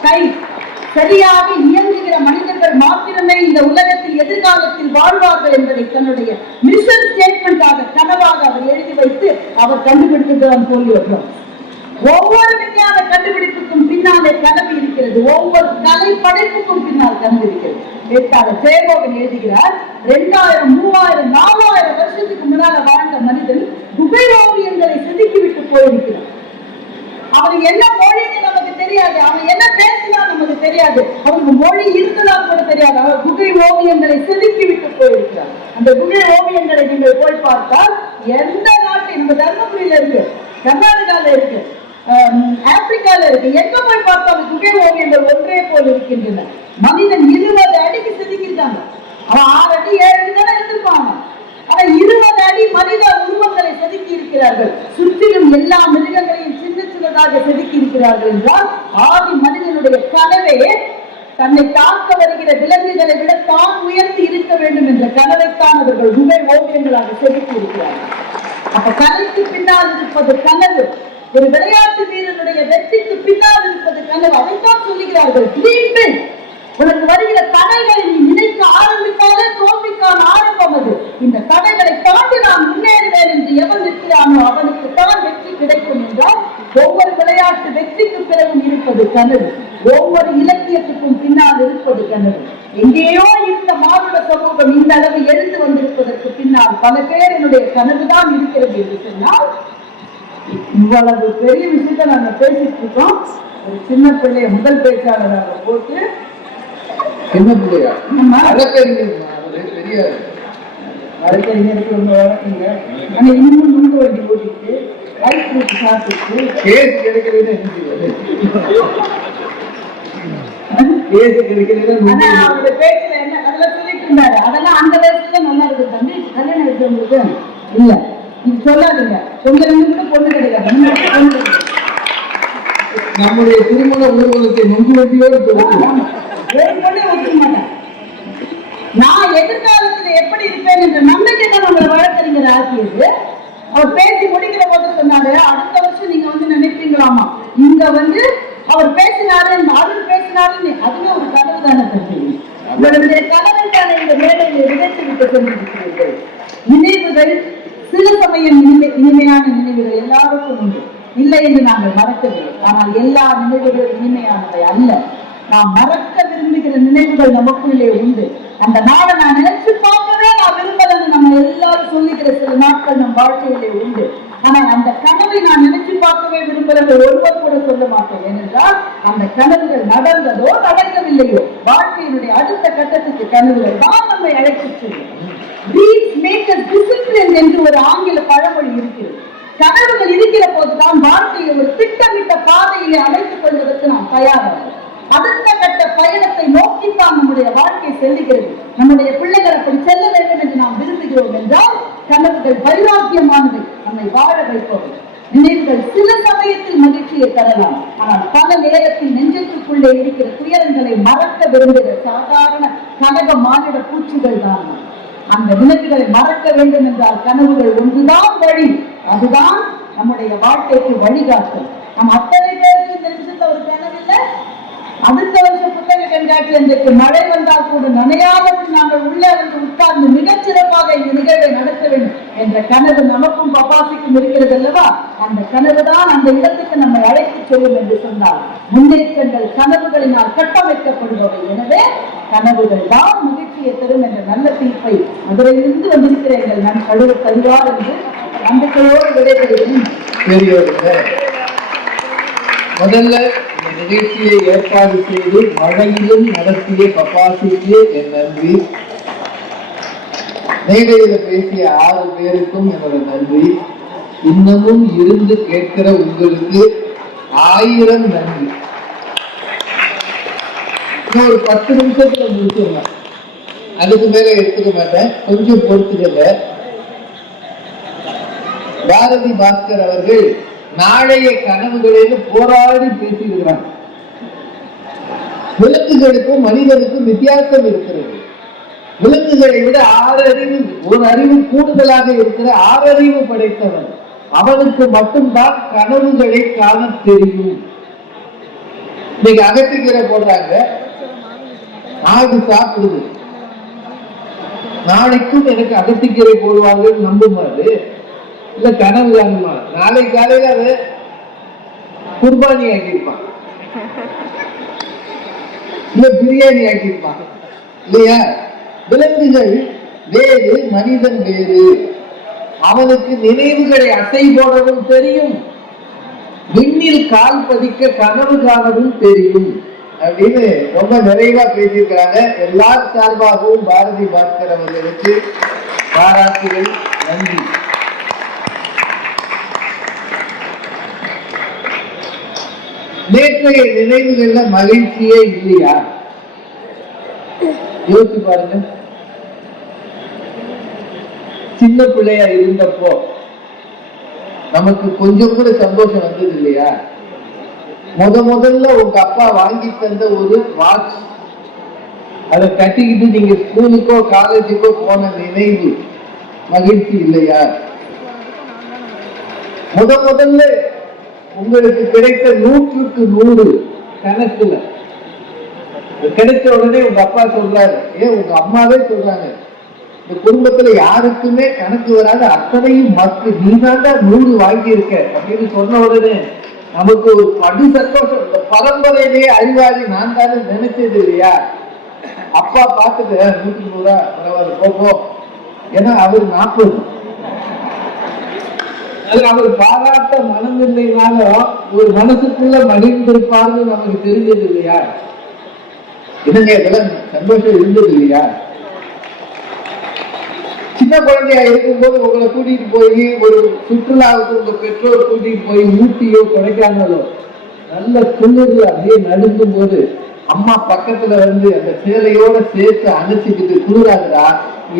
கை சரியாக இயங்குகிற மனிதர்கள் மாத்திரமே இந்த உலகத்தில் எதிர்காலத்தில் வாழ்வார்கள் என்பதை தன்னுடைய மிஷன் ஸ்டேட்மெண்டாக கனவாக அவர் எழுதி வைத்து அவர் கண்டுபிடித்துதான் போலியோ. ஒவ்வொரு விஞ்ஞான கண்டுபிடிப்புக்கும் பின்னாலே கனவு இருக்கிறது. ஒவ்வொரு கலை படைப்புக்கும் பின்னால் கனவு இருக்கிறது. எழுத்தாளர் ஜெயமோகன் எழுதுகிறார், 2000, 3000, 4000 வருஷத்துக்கு முன்னால வாழ்ந்த மனிதன் குகை ஓவியங்களை செதுக்கிவிட்டு போயிருக்கிறார். அவனுக்கு என்ன மொழின்னு நமக்கு தெரியாது, அவன் என்ன பேசினா நமக்கு தெரியாது, அவனுக்கு மொழி இருந்ததா கூட தெரியாது. அவர் குகை ஓவியங்களை செதுக்கி விட்டு போயிருக்கிறார். அந்த குகை ஓவியங்களை நீங்கள் போய் பார்த்தால் எந்த நாட்டு, நம்ம தர்மபுரியில இருக்கு, கர்நாடகால இருக்கு, ஆப்பிரிக்கால இருக்கு, எங்க போய் பார்த்தாலும் குகை ஓவியங்கள் ஒன்றே போல் இருக்கின்றன. மனிதன் 20 அடிக்கு செதுக்கிட்டாங்க. அவன் 6 அடி 7 அடி தானே இருந்திருப்பாங்க. ஆனா 20 அடி மனித உருவங்களை செதுக்கி இருக்கிறார்கள். சுற்றிலும் எல்லா மிருகங்களையும் சின்ன சின்னதாக செதுக்கி இருக்கிறார்கள் என்றால் ஆதி மனிதனுடைய கனவே தன்னை தாக்க வருகிற விலங்குகளை விட தான் உயர்த்தி இருக்க வேண்டும் என்ற கனவைத்தான் அவர்கள் குகை ஓவியங்களாக செதுக்கி இருக்கிறார்கள். அப்ப கலைக்கு பின்னால் இருப்பது கனவு. ஒரு விளையாட்டு வீரனுடைய வெற்றிக்கு பின்னால் இருப்பது கனவு. அதைத்தான் சொல்லுகிறார்கள். உனக்கு வருகிற தடைகளை நீ நினைக்க ஆரம்பித்தாலே தோல்விக்கான ஆரம்பம் அது. இந்த தடைகளை தாண்டி நான் முன்னேறுவேன் என்று எவன் நிற்கிறானோ அவனுக்கு தான் வெற்றி கிடைக்கும் என்றால் ஒவ்வொரு விளையாட்டு வெற்றிக்கு பிறகும் இருப்பது கனவு. ஒவ்வொரு இலக்கியத்துக்கும் பின்னால் இருப்பது கனவு. எங்கேயோ இந்த மானுட சமூகம் இந்த அளவு எழுந்து வந்திருப்பதற்கு பின்னால் பல பேருடைய கனவுதான் இருக்கிறது என்று சொன்னால் இவ்வளவு பெரிய விஷயத்தை நாங்க பேசிட்டு இருக்கோம். ஒரு சின்ன பிள்ளைய முதல் பேச்சாளராக போட்டு என்ன பிள்ளையா பெரிய வழக்கறிஞருக்கு ரொம்ப வழக்குங்க. ஆனா இன்னும் நுங்கு வண்டி ஓட்டிட்டு லைட் ஃப்ரூட் சாப்பிட்டு கேஸ் கிடைக்கிறது அவருடைய பேச்சுல என்ன அதெல்லாம் சொல்லிட்டு இருந்தாரு. அதெல்லாம் அந்த வயசுல நல்லா இருக்கு. தம்பி கல்யாணம் இருக்கிறவங்களுக்கு இல்ல நீங்க சொல்லாதீங்க, உங்க 2 கூட பொண்ணு கிடையாது. நம்முடைய திருமண ஊர்வலத்தை நொங்கு வண்டியோடு நான் எதிர்காலத்துல எப்படி இருப்பேன் என்ற நம்பிக்கை தான் நம்மளை வழக்கறிஞர் ஆக்கியது. அவர் பேசி முடிக்கிற போது சொன்னாரு, அடுத்த வருஷம் நீங்க வந்து நினைப்பீங்களாமா இங்க வந்து அவர் பேசினாரு, அருள் பேசினாரு. அதுவே ஒரு கனவு தானே. உங்களுடைய கனவை தானே இந்த மேடையில் விதைத்து விட்டு கொண்டிருக்கிறீர்கள். நினைவுகள் சில சமயம் இனிமையான நினைவுகள் எல்லாருக்கும் உண்டு, இல்லை என்று நாங்கள் மறக்கவில்லை. ஆனால் எல்லா நினைவுகளும் இனிமையானவை அல்ல. நாம் மறக்க விரும்புகிற நினைவுகள் நமக்குள்ளே உண்டு. அந்த நாளை நான் நினைச்சு பார்க்கவே நான் விரும்பலன்னு நம்ம எல்லாரும் சொல்லிக்கிற சில நாட்கள் நம் வாழ்க்கையிலே உண்டு. ஆனால் அந்த கனவை நான் நினைச்சு பார்க்கவே விரும்புறது ஒருவர் கூட சொல்ல மாட்டேன். ஏனென்றால் அந்த கனவுகள் நடந்ததோ நடக்கவில்லையோ, வாழ்க்கையினுடைய அடுத்த கட்டத்துக்கு கனவுகள் தான் நம்மை அழைத்துச் செல்லும். Dreams make us disciplined என்று ஒரு ஆங்கில பழமொழி இருக்கிறது. கனவுகள் இருக்கிற போதுதான் வாழ்க்கையை ஒரு திட்டமிட்ட பாதையிலே அமைத்துக் கொள்வதற்கு நாம் தயாராகும். அடுத்த கட்ட பயணத்தை நோக்கித்தான் நம்முடைய வாழ்க்கை செல்லுகிறது. நம்முடைய பிள்ளைகள் அப்படி செல்ல வேண்டும் என்று நாம் விரும்புகிறோம் என்றால் கனவுகள் வைராக்கியமானவை, நம்மை வாழ வைப்பவை. நினைவுகள் சில சமயத்தில் மகிழ்ச்சியை தரலாம், ஆனால் பல நேரத்தில் நெஞ்சத்துக்குள்ளே இருக்கிற துயரங்களை மறக்க விரும்புகிற சாதாரண கனக மானிட பூச்சிகள் தான். அந்த நினைவுகளை மறக்க வேண்டும் என்றால் கனவுகள் ஒன்றுதான் வழி, அதுதான் நம்முடைய வாழ்க்கைக்கு வழிகாட்டும். நம்ம அத்தனை பேருக்கு இந்த நிமிஷத்துல ஒரு கனவு இல்லை. அடுத்த வருஷம் புத்தக கண்காட்சி அன்றைக்கு மழை வந்தால் கூட நனையாதபடி நாங்கள் உள்ளே வந்து உட்கார்ந்து மிகச்சிறப்பாக இந்த நிகழ்வை நடத்த வேண்டும் என்ற கனவு நமக்கும் பப்பாசிக்கும் இருக்கிறது அல்லவா? அந்த கனவு தான் அந்த இடத்துக்கு நம்மை அழைத்து செல்லும் என்று சொன்னார். முன்னேற்றங்கள் கனவுகளினால் கட்டமைக்கப்படுபவை. எனவே கனவுகள் தான் மகிழ்ச்சியை தரும் என்ற நல்ல தீர்ப்பை மதுரையிலிருந்து வந்திருக்கிற எங்கள் நான் கழுவ தருவார் என்று நம்பிக்கையோடு விடைபெறுகிறேன். முதல்ல இந்த நிகழ்ச்சியை ஏற்பாடு செய்து மழையிலும் நடத்திய பப்பாசிக்கு என் நன்றி. மேடையில பேசிய 6 பேருக்கும் என்னோட நன்றி. இன்னமும் இருந்து கேட்கிற உங்களுக்கு 1000 நன்றி. ஒரு 10 நிமிஷத்துல முடிச்சிடலாம், அதுக்கு மேல எடுத்துக்க மாட்டேன், கொஞ்சம் பொறுத்துக்கல. பாரதி பாஸ்கர் அவர்கள் நாளைய கனவுகளில் போராடி பேசியிருக்கிறார். விலங்குகளுக்கும் மனிதனுக்கும் வித்தியாசம் இருக்கிறது. விலங்குகளை விட 6 அறிவு, ஒரு அறிவு கூடுதலாக இருக்கிற 6 அறிவு படைத்தவன். அவனுக்கு மட்டும்தான் கனவுகளை காண தெரியும். இன்னைக்கு அகத்திக்கீரை போடுறாங்க, ஆடு சாப்பிடுது. நாளைக்கும் எனக்கு அகத்திக்கீரை போடுவார்கள் நம்புமாறு இல்ல கனவு காணுமா? நாளை காலையில அது குர்பானி ஆக்கியிருப்பான், இல்ல பிரியாணி ஆக்கியிருப்பான் இல்லையா? விலங்குகள் வேறு, மனிதன் வேறு. அவனுக்கு நினைவுகளை அசை போடவும் தெரியும், விண்ணில் கால் பதிக்க கனவு காணவும் தெரியும் அப்படின்னு ரொம்ப நிறைவா பேசியிருக்கிறாங்க. எல்லார் சார்பாகவும் பாரதி பாஸ்கர் அவர்களுக்கு பாராட்டுகள், நன்றி. நேற்றைய நினைவுகள்ல மகிழ்ச்சியே இல்லையா? யோசிச்சு பாருங்க. சின்ன பிள்ளையா இருந்தப்போ நமக்கு கொஞ்சம் கூட சந்தோஷம் வந்தது இல்லையா? முதல்ல உங்க அப்பா வாங்கி தந்த ஒரு வாட்ச், அதை கட்டிக்கிட்டு நீங்க ஸ்கூலுக்கோ காலேஜுக்கோ போன நினைவு மகிழ்ச்சி இல்லையா? முதல்ல உங்களுக்கு கிடைத்த 100க்கு 100 கணக்குல கிடைச்ச உடனே உங்க அப்பா சொல்றாரு, ஏன் உங்க அம்மாவே சொல்றாங்க, இந்த குடும்பத்துல யாருக்குமே கணக்கு வராது, அத்தனையும் மக்கு நீ தாண்டா 100 வாங்கியிருக்க அப்படின்னு சொன்ன உடனே நமக்கு ஒரு படு சந்தோஷம். இந்த பரம்பரையிலேயே அறிவாளி நான் தானே நினைச்சது இல்லையா? அப்பா பார்த்துட்டு 100க்கு 100 பரவாயில்ல போ, ஏன்னா அவர் 40. அவர் பாராட்ட மனம் இல்லைனாலும் ஒரு மனசுக்குள்ள மகிழ்ந்திருப்பார்னு நமக்கு தெரிஞ்சது இல்லையா? என்னங்க இதெல்லாம் சந்தோஷம் இருந்தது இல்லையா? சின்ன குழந்தையா இருக்கும்போது உங்களை கூட்டிட்டு போய் ஒரு சுற்றுலாவுக்கு உங்க பெற்றோர் கூட்டிட்டு போய் ஊட்டியோ கொடைக்கானலோ நல்ல குளிர்ல அப்படியே நடுங்கும் போது அம்மா பக்கத்துல வந்து அந்த சேலையோட சேர்த்து அணைச்சிக்கிட்டு குளிராதுடா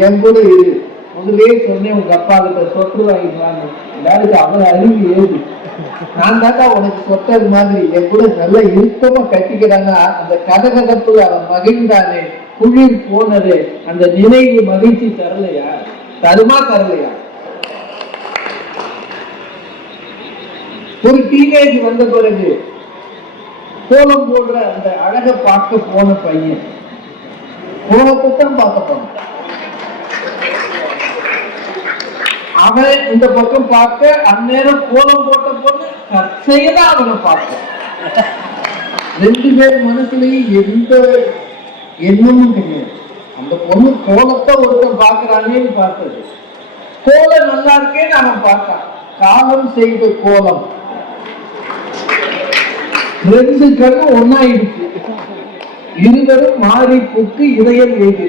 என் கூட இரு, முதலே சொன்னேன் உங்க அப்பா கிட்ட சொட்டு வாங்கிடுவாங்க, எல்லாருக்கு அவன் அறிவு ஏது, நான் தாக்கா உனக்கு சொட்டது மாதிரி என் கூட நல்லா இறுக்கமா கட்டிக்கிறாங்க. அந்த கதகதப்புல அவன் மகிழ்ந்தானே, குளிர் போனது, அந்த நினைவு மகிழ்ச்சி தரலையா? தருமா தரலையா? ஒரு டீனேஜ் வந்த பிறகு கோலம் போடுற அந்த அழகை பார்க்க போன பையன் கோலத்தை தான் பார்க்க போன, அவன் இந்த பக்கம் பார்க்க அந்நேரம் கோலம் போட்ட பொண்ணு தற்செயலா அவனை பார்க்க. ரெண்டு பேர் மனசுலயும் எந்த எண்ணமும் கிடையாது. அந்த பொண்ணு கோலத்தை ஒருத்தன் பார்க்கிறானேன்னு பார்த்தது. கோலம் நல்லா இருக்கேன்னு அவன் பார்த்தான். காலம் செய்த கோலம் ரெண்டு கண்ணும் ஒன்னாயிடுச்சு. இருவரும் மாறி புக்கு இதயம் எழுதி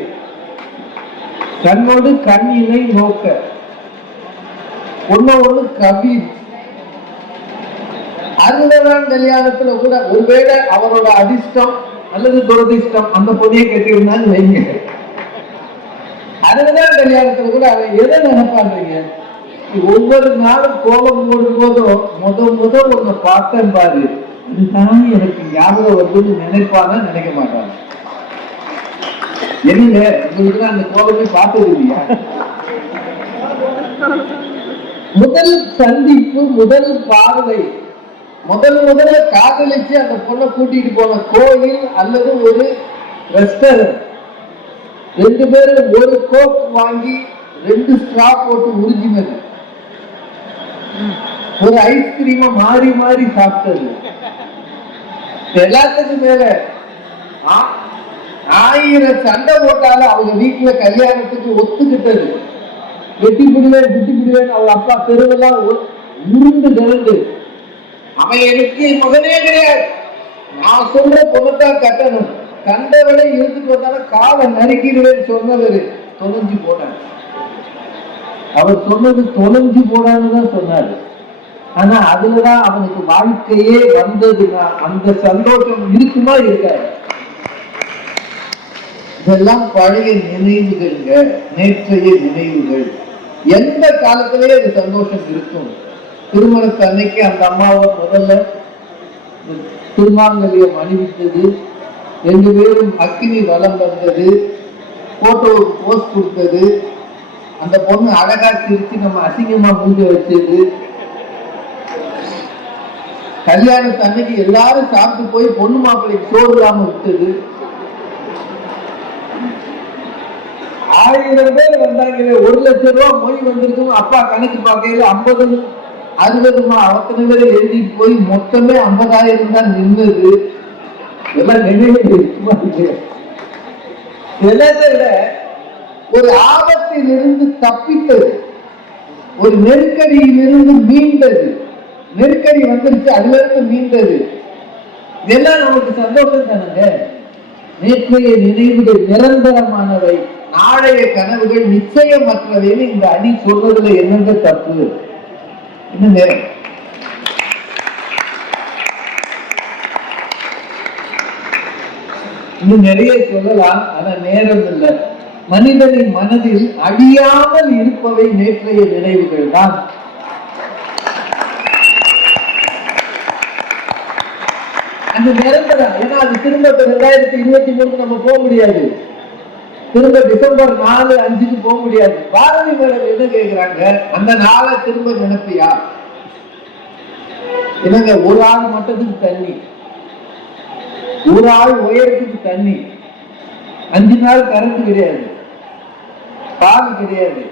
கண்ணோடு கண்ணினை நோக்க ஒன்னு கவி. 60ஆம் கல்யாணத்துல கூட ஒருவேளை அவரோட அதிர்ஷ்டம் அல்லது துரதிஷ்டம் அந்த பொண்ணையை கட்டியிருந்தான்னு வைங்க. 60ஆம் கல்யாணத்துல கூட அவன் எதை நினைப்பாங்க, ஒவ்வொரு நாளும் கோலம் போடும் போதும் ஒண்ணு பார்த்தேன் பாரு, இதுதான் எனக்கு ஞாபகம் வருதுன்னு நினைப்பானா நினைக்க மாட்டாங்க. என்ன உங்களுக்கு அந்த கோலமே பார்த்தது இல்லையா? முதல் சந்திப்பு, முதல் பார்வை, முதல்ல காதலிச்சு அந்த பொண்ணை கூட்டிட்டு போன கோயில் அல்லது ஒரு ரெஸ்டாரண்ட், ரெண்டு பேரும் ஒரு கோக் வாங்கி 2 ஸ்ட்ரா போட்டு உறிஞ்சினது, ஒரு ஐஸ்கிரீமை மாறி மாறி சாப்பிட்டது, எல்லாத்துக்கும் மேல 1000 சண்டை போட்டாலும் அவங்க வீட்டுல கல்யாணத்துக்கு ஒத்துக்கிட்டது. வெட்டி பிடிவேன் அவங்க அப்பா பெருவெல்லாம் உருண்டு கிடந்து, அவன் எனக்கு மகனே கிடையாது, நான் சொல்ற பொண்ணத்தான் கட்டணும், கண்டவளை இழுத்துட்டு வந்தாலும் காலை நறுக்கிடுவேன்னு சொன்னவர் தொலைஞ்சு போனார். அவர் சொன்னது தொலைஞ்சு போனான்னு தான் சொன்னாரு. ஆனா அதுலதான் அவனுக்கு வாழ்க்கையே வந்ததுன்னா அந்த சந்தோஷம் இருக்குமா இருக்காது. இதெல்லாம் பழைய நினைவுகள்ங்க, நேற்றைய நினைவுகள். எந்த காலத்திலேயே அது சந்தோஷம் இருக்கும். திருமணத்து அன்னைக்கு அந்த அம்மாவை முதல்ல திருமாங்கல்யம் அணிவித்தது, 2 பேரும் அக்கினி வலம் வந்தது, போட்டோவுக்கு போஸ்ட் கொடுத்தது, அந்த பொண்ணு அழகா சிரிச்சு நம்ம அசிங்கமா மூஞ்ச வச்சது, கல்யாணத்து அன்னைக்கு எல்லாரும் சாப்பிட்டு போய் பொண்ணு மாப்பிள்ளைக்கு சோறு இல்லாம விட்டது, 1000 பேர் வந்தாங்களே, 1 லட்சம் ரூபாய் மொய் வந்திருக்கும். அப்பா கணக்கு பார்க்கையில 50 60 அத்தனை பேரை எழுதிட்டு போய் மொத்தமே 50,000 தான் நின்றது. எல்லாம் நினைவு விட ஒரு ஆபத்திலிருந்து தப்பித்தது, ஒரு நெருக்கடியிலிருந்து மீண்டது. நெருக்கடி வந்துருச்சு, அதுல இருந்து மீண்டது. இதெல்லாம் நமக்கு சந்தோஷம் தானுங்க. நேற்றைய நினைவுகள் நிரந்தரமானவை, நாளைய கனவுகள் நிச்சயமற்றவைன்னு இந்த அடி சொல்றதுல என்னங்க தப்பு? இன்னும் நிறைய சொல்லலாம், ஆனா நேரம் இல்லை. மனிதனின் மனதில் அழியாமல் இருப்பவை நேற்றைய நினைவுகள் தான். அந்த நிரந்தரம். ஏன்னா அது திரும்ப 2023 நம்ம போக முடியாது, திரும்ப டிசம்பர் 4, 5க்கு போக முடியாது. பாரதி மேடம் என்ன கேட்கிறாங்க, அந்த நாளை திரும்ப நினைப்பியா? என்னங்க, ஒரு ஆள் மட்டத்துக்கு தண்ணி, ஒரு ஆள் உயரத்துக்கு தண்ணி, 5 நாள் கரண்ட் கிடையாது, பால் கிடையாது.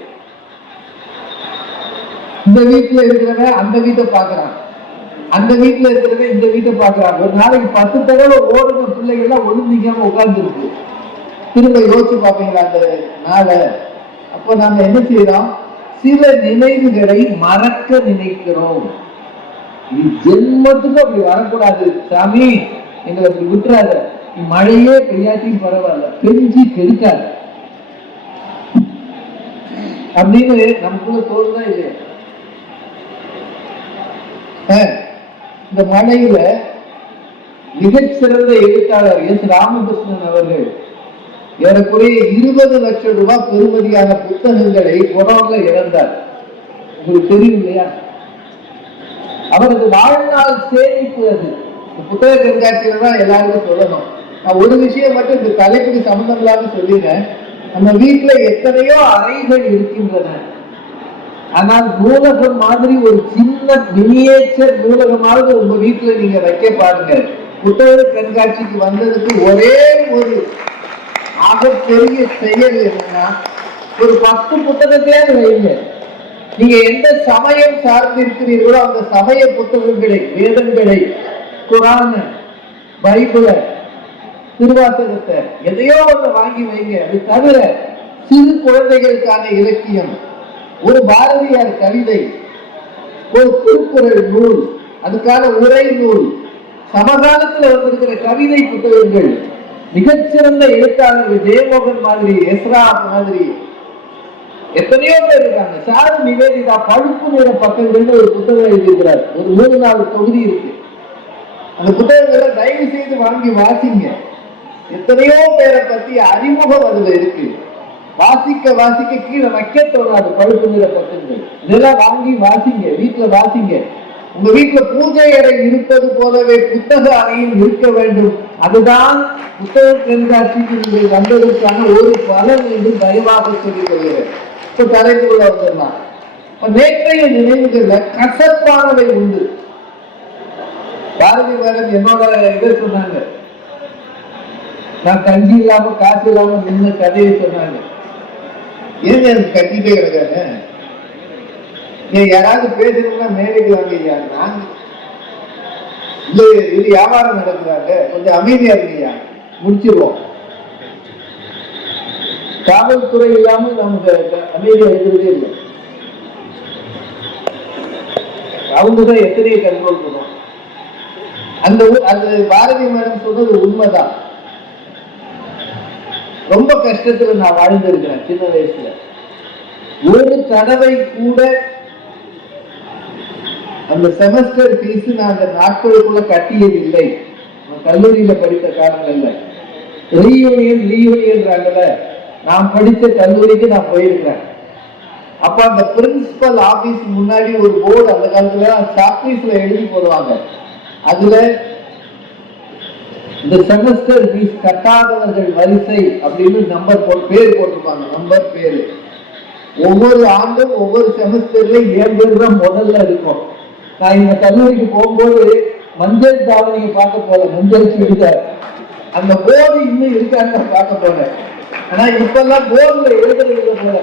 இந்த வீட்டுல இருக்கிறவன் அந்த வீட்டை பாக்குறான், அந்த வீட்டுல இருக்கிறவன் இந்த வீட்டை பாக்குறான். ஒரு நாளைக்கு 10 தடவை ஓடுன பிள்ளைகள்லாம் ஒழுங்கிக்காம உட்கார்ந்து இருக்கு. திரும்ப யோசிச்சு பார்ப்பீங்களா அந்த நாளை? அப்ப நாம என்ன செய்யறோம்? சில நினைவுகளை மறக்க நினைக்கிறோம். நீ ஜென்மத்துக்கு அப்படி வரக்கூடாது சாமி, எங்களை அப்படி விட்டுறாத, மழையே பெய்யாட்டியும் பரவாயில்ல, பெஞ்சு கெடுக்காது அப்படின்னு நமக்குள்ள தோணுதான் இல்லையா? இந்த மழையில மிகச்சிறந்த எழுத்தாளர் எஸ் ராமகிருஷ்ணன் அவர்கள் ஏறக்குறைய 20 லட்சம் ரூபாய் பெறுமதியான புத்தகங்களை கொரோனால இழந்தார். உங்களுக்கு தெரியும் இல்லையா? அவரது வாழ்நாள் சேமிப்பு அது. புத்தக கண்காட்சியில தான் எல்லாருக்கும் சொல்லணும். நான் ஒரு விஷயம் மட்டும் இந்த தலைப்புக்கு சம்பந்தம் இல்லாம சொல்லிடுறேன். நம்ம வீட்டுல எத்தனையோ அறைகள் இருக்கின்றன, ஆனால் நூலகம் மாதிரி ஒரு சின்ன மினியேச்சர் நூலகமாவது உங்க வீட்டுல நீங்க வைக்க பாருங்க. புத்தக கண்காட்சிக்கு வந்ததுக்கு ஒரே ஒரு ஆகப்பெரிய செயல் என்னன்னா, ஒரு 10 புத்தகத்தையாவது வைங்க. நீங்க எந்த சமயம் சார்ந்திருக்கிறீர்களோ அந்த சமய புத்தகங்களை, வேதங்களை, குரான, பைபிள, திருவாசகத்தை எதையோ ஒன்று வாங்கி வைங்க. அது தவிர சிறு குழந்தைகளுக்கான இலக்கியம், ஒரு பாரதியார் கவிதை, ஒரு திருக்குறள் நூல், அதுக்கான உரை நூல், சமகாலத்தில் வந்திருக்கிற கவிதை புத்தகங்கள், மிகச்சிறந்த எழுத்தாளர்கள் ஜெயமோகன் மாதிரி, எஸ்ரா மாதிரி எத்தனையோ பேர் இருக்காங்க. சாரு நிவேதிதா பழுப்பு நிற பக்கங்கள் ஒரு புத்தகம் எழுதியிருக்கிறார். ஒரு 3-4 தொகுதி இருக்கு. அந்த புத்தகங்களை தயவு செய்து வாங்கி வாசிங்க. எத்தனையோ பேரை பத்தி அறிமுகம் அதுல இருக்கு. வாசிக்க வாசிக்க கீழே வைக்க தோணாது பழுப்பு நிற பக்கங்கள். இதெல்லாம் வாங்கி வாசிங்க, வீட்டுல வாசிங்க. உங்க வீட்டுல பூஜை அறை இருப்பது போலவே புத்தக அறையில் இருக்க வேண்டும். அதுதான் புத்தக கண்காட்சிக்கு நீங்கள் வந்ததற்கான ஒரு பலன் என்று தயவாக சொல்லிக் கொள்கிறேன். இப்ப தலைப்புள்ள வந்திருந்தான். நேற்றைய நினைவுகள்ல கசப்பானவை உண்டு. பாரதி மேடம் என்னோட இதை சொன்னாங்க. நான் கஞ்சி இல்லாம காசு இல்லாம நின்று கதையை சொன்னாங்க. ஏன் எனக்கு கட்டிட்டே கிடக்காங்க? யாராவது பேசணும்னா மேடைக்கு வாங்கய்யா. நாங்க இது வியாபாரம் நடக்குறாங்க, கொஞ்சம் அமைதியா இருக்கீங்க, முடிச்சிருவோம். காவல்துறை இல்லாம நமக்கு அமைதியா இருக்கிறதே இல்லை. அவங்கதான் எத்தனையோ கண்ட்ரோல் பண்ணுவோம். அந்த பாரதி மேடம் சொன்னது உண்மைதான். ரொம்ப கஷ்டத்துல நான் வாழ்ந்திருக்கிறேன் சின்ன வயசுல. ஒரு தடவை கூட அந்த செமஸ்டர் ஃபீஸ் நான் அந்த நாட்களுக்குள்ள கட்டியதில்லை. கல்லூரியில படித்த காலங்கள்ல ரீயூனியன்றாங்கல்ல, நான் படித்த கல்லூரிக்கு நான் போயிருக்கிறேன். அப்ப அந்த பிரின்சிபல் ஆபீஸ் முன்னாடி ஒரு போர்டு, அந்த காலத்துல சாக்பீஸ்ல எழுதி போடுவாங்க. அதுல இந்த செமஸ்டர் ஃபீஸ் கட்டாதவர்கள் வரிசை அப்படின்னு நம்பர் பேர் போட்டிருப்பாங்க. நம்பர் பேரு ஒவ்வொரு ஆண்டும் ஒவ்வொரு செமஸ்டர்ல 7 பேர் தான் முதல்ல இருக்கும். நான் இந்த கல்லூரிக்கு போகும்போது மஞ்சள் தாவணியை பார்க்க போல, மஞ்சள் சுடிதார், அந்த போர்டு இன்னும் இருக்கான்னு பார்க்க போனேன். ஆனா இப்பெல்லாம் போர்டுல எழுதுறது போல.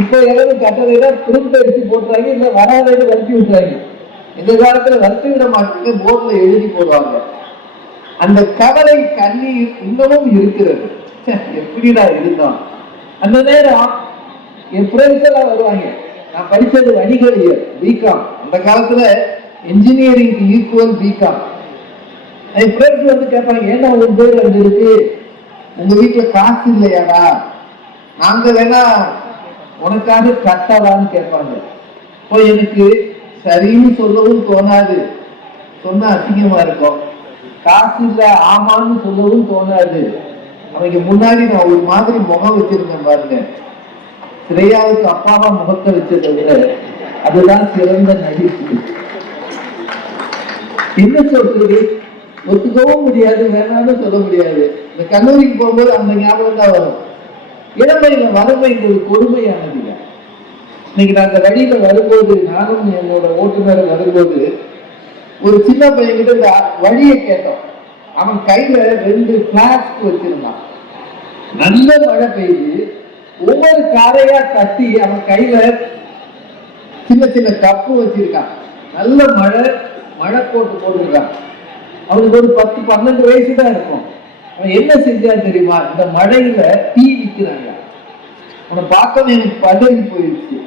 இப்ப எதாவது கட்டளையில பிரிண்ட் அடிச்சு போட்டுறாங்க, இல்ல வராதது வருத்தி விட்டுறாங்க. இந்த காலத்துல வருத்தி விட மாட்டாங்க, போர்டுல எழுதி போடுவாங்க. அந்த கவலை கண்ணீர் இன்னமும் இருக்கிறது. எப்படிடா இருந்தோம் அந்த நேரம். என் ஃப்ரெண்ட்ஸ் எல்லாம் வருவாங்க. நான் படிச்சது வணிகவியல், பிகாம். அந்த காலத்துல இன்ஜினியரிங் ஈக்குவல் பிகாம். என் ஃப்ரெண்ட்ஸ் வந்து கேட்பாங்க, ஏன்னா உங்க பேர் அங்க இருக்கு, உங்க வீட்டுல காசு இல்லையாடா, நாங்க வேணா உனக்காக கட்டலான்னு கேட்பாங்க. இப்போ எனக்கு சரின்னு சொல்லவும் தோணாது, சொன்னா அசிங்கமா இருக்கும். காசு இல்ல ஆமான்னு சொல்லவும் தோணாது. அவங்க முன்னாடி நான் ஒரு மாதிரி முகம் வச்சிருந்தேன் பாருங்க. ஸ்ரேயாவுக்கு அப்பாவா முகத்தை வச்சதை விட அதுதான் சிறந்த நடிப்பு. என்ன சொல்றது, ஒத்துக்கவும் முடியாது, வேணாம்னு சொல்ல முடியாது. இந்த கல்லூரிக்கு போகும்போது அந்த ஞாபகம் தான் வரும். இளமையில வறுமைங்கிறது கொடுமையானது. இன்னைக்கு நான் அந்த வழியில வரும்போது, நானும் என்னோட ஓட்டுநர் வரும்போது, ஒரு சின்ன பையன்கிட்ட இந்த வழியை கேட்டோம். அவன் கையில 2 பிளாஸ்க் வச்சிருந்தான். நல்ல மழை பெய்யுது, ஒவ்வொரு காரையா தட்டி அவன் கையில சின்ன சின்ன கப்பு வச்சிருக்கான். நல்ல மழை போட்டுருக்கான். அவனுக்கு ஒரு 10-12 வயசு தான் இருக்கும். அவன் என்ன செஞ்சான் தெரியுமா? இந்த மழையில டீ விற்கிறாங்க. அவனை பார்க்கவே எனக்கு பதறி போயிடுச்சு.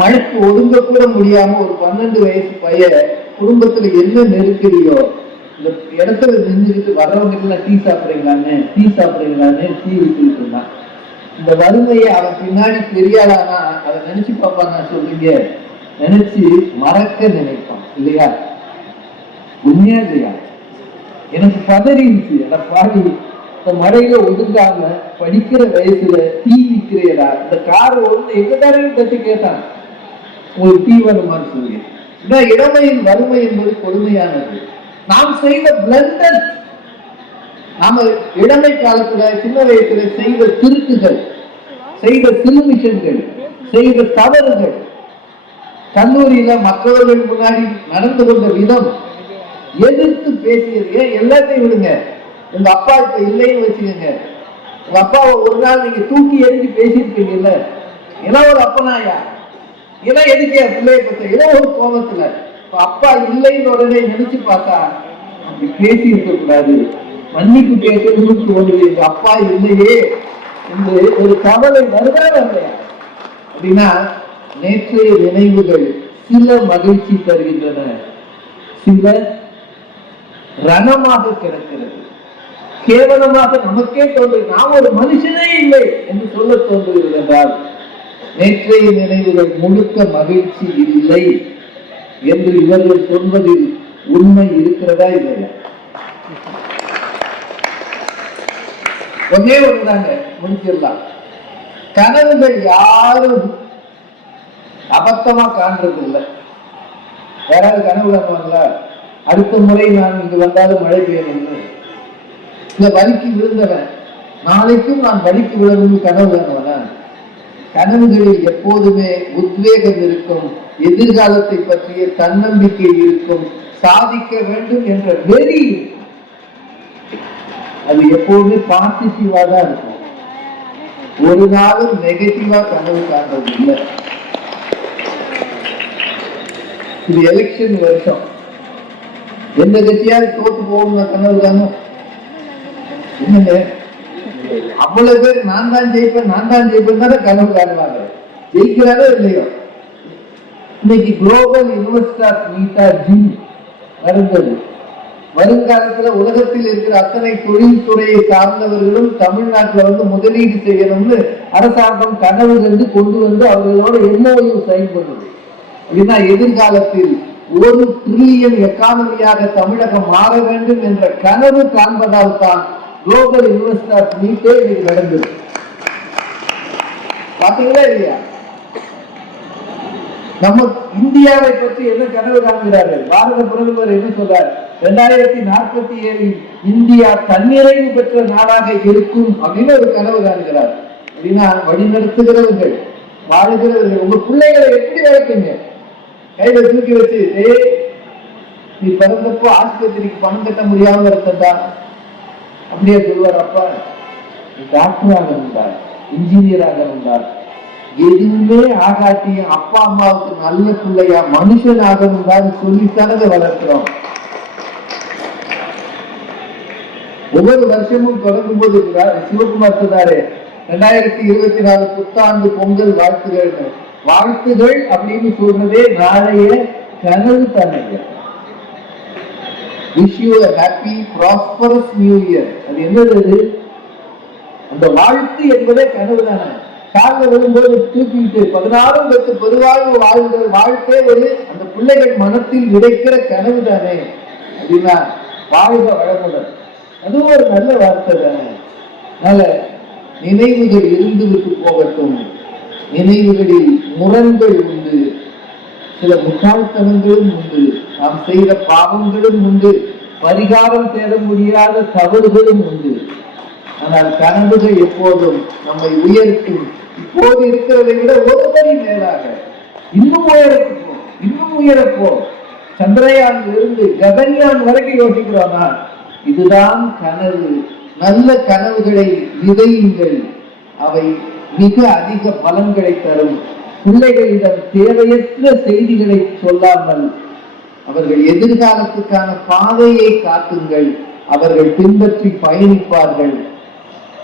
மழைக்கு ஒதுங்க கூட முடியாம ஒரு 12 வயசு பையன் குடும்பத்துல என்ன நெருக்கடியோ இந்த இடத்துல நின்றுக்கிட்டு வர்றவங்க டீ சாப்பிடுறீங்களான்னு டீ வித்துக்கிட்டு இருந்தான். இந்த வறுமையை அவன் பின்னாடி தெரியாதானா அதை நினைச்சு பார்ப்பாங்க. சொல்றீங்க, நினைச்சு மறக்க நினைப்பான் இல்லையா? உண்மையா இல்லையா? எனக்கு பதறிச்சு. அந்த பாடி இந்த மழையில ஒதுங்காம படிக்கிற வயசுல டீ விற்கிறேடா, இந்த கார் ஒண்ணு எங்கதாரையும் தட்டி கேட்டான், உங்களுக்கு டீ வருமானு சொல்லி. இளமையின் வறுமை என்பது கொடுமையானது. நாம் செய்த பிளண்டர், நாம இளமை காலத்துல சின்ன வயசுல செய்த திருட்டுகள், செய்த சிறுமிஷன்கள், செய்த தவறுகள், கல்லூரியில மற்றவர்கள் முன்னாடி நடந்து கொண்ட விதம், எதிர்த்து பேசியது. ஏன் எல்லாத்தையும் விடுங்க, உங்க அப்பா இப்ப இல்லைன்னு வச்சுக்கோங்க, உங்க அப்பாவை ஒரு நாள் நீங்க தூக்கி எறிஞ்சு பேசியிருப்பீங்கல்ல, ஏன்னா ஒரு அப்பனாயா ஏன்னா எதுக்கு பிள்ளைய பத்த ஏதோ ஒரு கோபத்துல அப்பா இல்லைன்னு உடனே நினைச்சு பார்த்தா அப்படி பேசி இருக்க கூடாது, மன்னிப்பு கேட்கணும்னு தோணுது, எங்க அப்பா இல்லையே என்று ஒரு கவலை வருதா இல்லையா? அப்படின்னா நேற்றைய நினைவுகள் சில மகிழ்ச்சி தருகின்றன, சில ரணமாக கிடக்கிறது, கேவலமாக நமக்கே தோன்றுகிறது, நாம் ஒரு மனுஷனே இல்லை என்று சொல்ல தோன்றுகிறது என்றால் நேற்றைய நினைவுகள் முழுக்க மகிழ்ச்சி இல்லை என்று இவர்கள் சொல்வதில் உண்மை இருக்கிறதா இல்லையா? ஒன்னே ஒன்றுதாங்க, முடிச்சிடலாம். கனவுகள் யாரும் அபத்தமா காண்றது இல்லை. யாராவது கனவு காணுவாங்களா? அடுத்த முறை நான் இங்கு வந்தாலும் மழை பெய்யணும், இந்த வலிக்கு விழுந்தவன் நாளைக்கும் நான் வலிக்கு விழணும் கனவு காணுவன? கனவுகளில் எப்போதுமே உத்வேகம் இருக்கும், எதிர்காலத்தை பற்றிய தன்னம்பிக்கை இருக்கும், சாதிக்க வேண்டும் என்ற வெறி, அது எப்போதுமே பாசிட்டிவா தான் இருக்கும். ஒரு நாளும் நெகட்டிவா கனவு காண்றது இல்லை. இது எலெக்ஷன் வருஷம், எந்த கட்சியாவது தோத்து போகணும் கனவு காணும்? என்னங்க அவ்வளவு பேர் நான் தான் ஜெயிப்பேன் நான் தான் ஜெயிப்பேன் தானே கனவு காணுவாங்க. ஜெயிக்கிறாரோ இல்லையோ? இன்னைக்கு குளோபல் இன்வெஸ்டர்ஸ் மீட்டா ஜிம் நடந்தது. வருங்காலத்துல உலகத்தில் இருக்கிற அத்தனை தொழில்துறையை சார்ந்தவர்களும் தமிழ்நாட்டுல வந்து முதலீடு செய்யணும்னு அரசாங்கம் கனவு கண்டு கொண்டு வந்து அவர்களோட MOU சைன் பண்ணுது. அப்படின்னா எதிர்காலத்தில் 1 டிரில்லியன் எக்கானமியாக தமிழகம் மாற வேண்டும் என்ற கனவு காண்பதால் தான் குளோபல் இன்வெஸ்டர்ஸ் மீட்டே இன்னைக்கு நடந்தது. பாத்தீங்களா இல்லையா? நம்ம இந்தியாவை பற்றி என்ன கனவு காண்கிறாரு பாரத பிரதமர்? என்ன சொல்றாரு? 2047 இந்தியா தன்னிறைவு பெற்ற நாடாக இருக்கும் அப்படின்னு ஒரு கனவு காண்கிறார். அப்படின்னா வழிநடத்துகிறவர்கள், வாழுகிறவர்கள், உங்க பிள்ளைகளை எப்படி வளர்ப்பீங்க? கையில தூக்கி வச்சு நீ பிறந்தப்போ ஆஸ்பத்திரிக்கு பணம் கட்ட முடியாம இருந்ததா அப்படியே சொல்வார். அப்பா டாக்டராக இருந்தார், இன்ஜினியராக இருந்தார், எதுவுமே ஆகாட்டியும் அப்பா அம்மாவுக்கு நல்ல பிள்ளையா மனுஷனாக இருந்தாரு சொல்லித்தானதை வளர்க்கிறோம். ஒவ்வொரு வருஷமும் தொடங்கும் போது சிவகுமார் சொன்னாரு 2024 புத்தாண்டு பொங்கல் வாழ்த்துகள். வாழ்த்துகள் அப்படின்னு சொல்றதே நாளைய கனவு தானே. Wish you a happy prosperous new year. அது என்னது? அந்த வாழ்த்து என்பதே கனவு தானே. கால வரும்போது தூக்கிட்டு 16 பெற்று பெருவாழ்வு வாழ்கிற வாழ்க்கை ஒரு அந்த பிள்ளைகள் மனத்தில் விதைக்கிற கனவு தானே. அப்படின்னா வாழ்க வளமுடன், அதுவும் ஒரு நல்ல வார்த்தை தானே. அதனால நினைவுகள் இருந்து விட்டு போகட்டும். நினைவுகளில் முரண்கள் உண்டு, சில முட்டாள்தனங்களும் உண்டு, நாம் செய்த பாவங்களும் உண்டு, பரிகாரம் தேட முடியாத தவறுகளும் உண்டு. ஆனால் கனவுகள் எப்போதும் நம்மை உயர்த்தும். இப்போது இருக்கிறதை விட ஒரு படி மேலாக இன்னும் உயரப்போம், இன்னும் உயரப்போம். சந்திரயான் இருந்து ககன்யான் வரைக்கும் யோசிக்கிறோம்னா இதுதான் கனவு. நல்ல கனவுகளை விதையுங்கள், அவை மிக அதிக பலன்களை தரும். பிள்ளைகளிடம் தேவையற்ற செய்திகளை சொல்லாமல் அவர்கள் எதிர்காலத்துக்கான பாதையை காட்டுங்கள், அவர்கள் பின்பற்றி பயணிப்பார்கள்.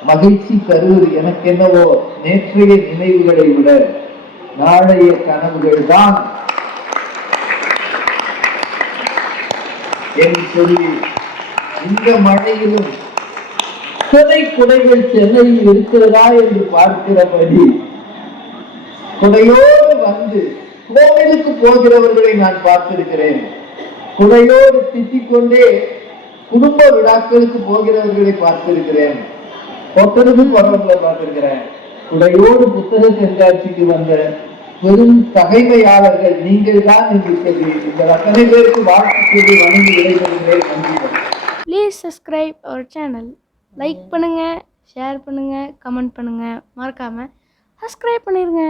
மகிழ்ச்சி தருவது எனக்கு என்னவோ நேற்றைய நினைவுகளை விட நாளைய கனவுகள் தான் என்று சொல்லி இந்த மழையிலும் எத்தனை குடைகள் சென்னையில் இருக்கிறதா என்று பார்க்கிறபடி குடையோடு வந்து கோவிலுக்கு போகிறவர்களை நான் பார்த்திருக்கிறேன். குடையோடு திட்டிக் கொண்டே குடும்ப விழாக்களுக்கு போகிறவர்களை பார்த்திருக்கிறேன். ஒருத்தருக்கு போறவங்களை பார்த்திருக்கிறேன். குடையோடு புத்தக கண்காட்சிக்கு வந்த பெரும் தகைமையாளர்கள் நீங்கள் தான் என்று சொல்லி இந்த அத்தனை பேருக்கு வாழ்த்து சொல்லி வணங்கி விடைபெறுகிறேன். நன்றி. Please subscribe our channel. Like பண்ணுங்கள், ஷேர் பண்ணுங்கள், கமெண்ட் பண்ணுங்கள், மறக்காமல் சப்ஸ்கிரைப் பண்ணிடுங்க.